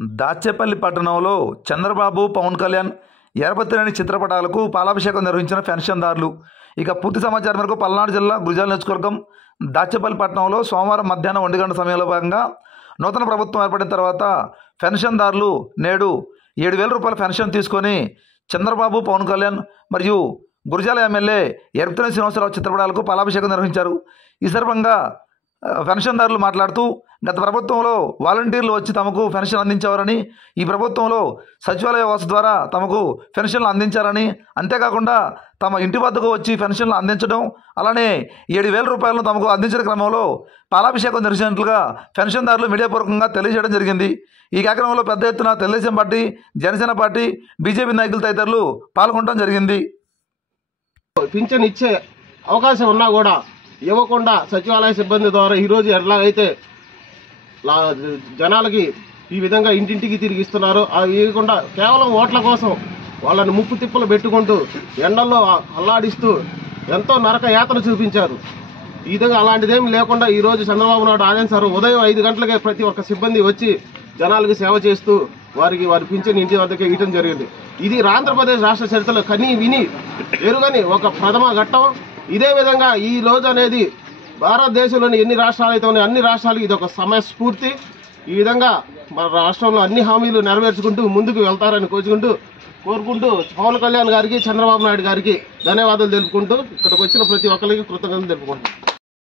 దాచేపల్లి పట్టణంలో చంద్రబాబు, పవన్ కళ్యాణ్ ఎరపతిలేని చిత్రపటాలకు పాలాభిషేకం నిర్వహించిన పెన్షన్దారులు. ఇక పూర్తి సమాచారం మేరకు పల్నాడు జిల్లా గురిజాల నియోజకవర్గం దాచేపల్లి పట్టణంలో సోమవారం మధ్యాహ్నం 1 గంటల సమయంలో భాగంగా నూతన ప్రభుత్వం ఏర్పడిన తర్వాత పెన్షన్దారులు నేడు 7,000 రూపాయల పెన్షన్ తీసుకొని చంద్రబాబు, పవన్ కళ్యాణ్ మరియు గురిజాల ఎమ్మెల్యే ఎరపతిలేని శ్రీనివాసరావు చిత్రపటాలకు పాలాభిషేకం నిర్వహించారు. ఈ సందర్భంగా పెన్షన్దారులు మాట్లాడుతూ గత ప్రభుత్వంలో వాలంటీర్లు వచ్చి తమకు పెన్షన్ అందించేవారని, ఈ ప్రభుత్వంలో సచివాలయ వ్యవస్థ ద్వారా తమకు పెన్షన్లు అందించారని, అంతేకాకుండా తమ ఇంటి వద్దకు వచ్చి పెన్షన్లు అందించడం, అలానే 7,000 రూపాయలను తమకు అందించిన క్రమంలో పాలాభిషేకం నిర్వహించినట్లుగా పెన్షన్దారులు మీడియా పూర్వకంగా తెలియజేయడం జరిగింది. ఈ కార్యక్రమంలో పెద్ద ఎత్తున Telugu Desam party, Janasena party, BJP నాయకులు తదితరులు పాల్గొనడం జరిగింది. పింఛన్ ఇచ్చే అవకాశం ఉన్నా కూడా ఇవ్వకుండా సచివాలయ సిబ్బంది ద్వారా ఈరోజు ఎట్లాగైతే జనాలకి ఈ విధంగా ఇంటింటికి తిరిగిస్తున్నారో అవి ఇవ్వకుండా కేవలం ఓట్ల కోసం వాళ్ళని ముప్పు తిప్పలు పెట్టుకుంటూ ఎండల్లో అల్లాడిస్తూ ఎంతో నరక యాతన చూపించారు. ఈ విధంగా అలాంటిదేమి లేకుండా ఈరోజు చంద్రబాబు నాయుడు ఆదేశారు ఉదయం 5 గంటలకే ప్రతి ఒక్క సిబ్బంది వచ్చి జనాలకు సేవ చేస్తూ వారి పింఛన్ ఇంటి వద్దకే ఇవ్వడం జరిగింది. ఇది ఆంధ్రప్రదేశ్ రాష్ట్ర చరిత్రలో కని విని ఎరుగని ఒక ప్రథమ ఘట్టం. ఇదే విధంగా ఈ రోజు అనేది భారతదేశంలోని ఎన్ని రాష్ట్రాలు అయితే ఉన్నాయో అన్ని రాష్ట్రాలకు ఇది ఒక సమయస్ఫూర్తి. ఈ విధంగా మన రాష్ట్రంలో అన్ని హామీలు నెరవేర్చుకుంటూ ముందుకు వెళ్తారని కోరుకుంటూ పవన్ కళ్యాణ్ గారికి, చంద్రబాబు నాయుడు గారికి ధన్యవాదాలు తెలుపుకుంటూ ఇక్కడికి వచ్చిన ప్రతి ఒక్కరికి కృతజ్ఞతలు తెలుపుకుంటున్నాం.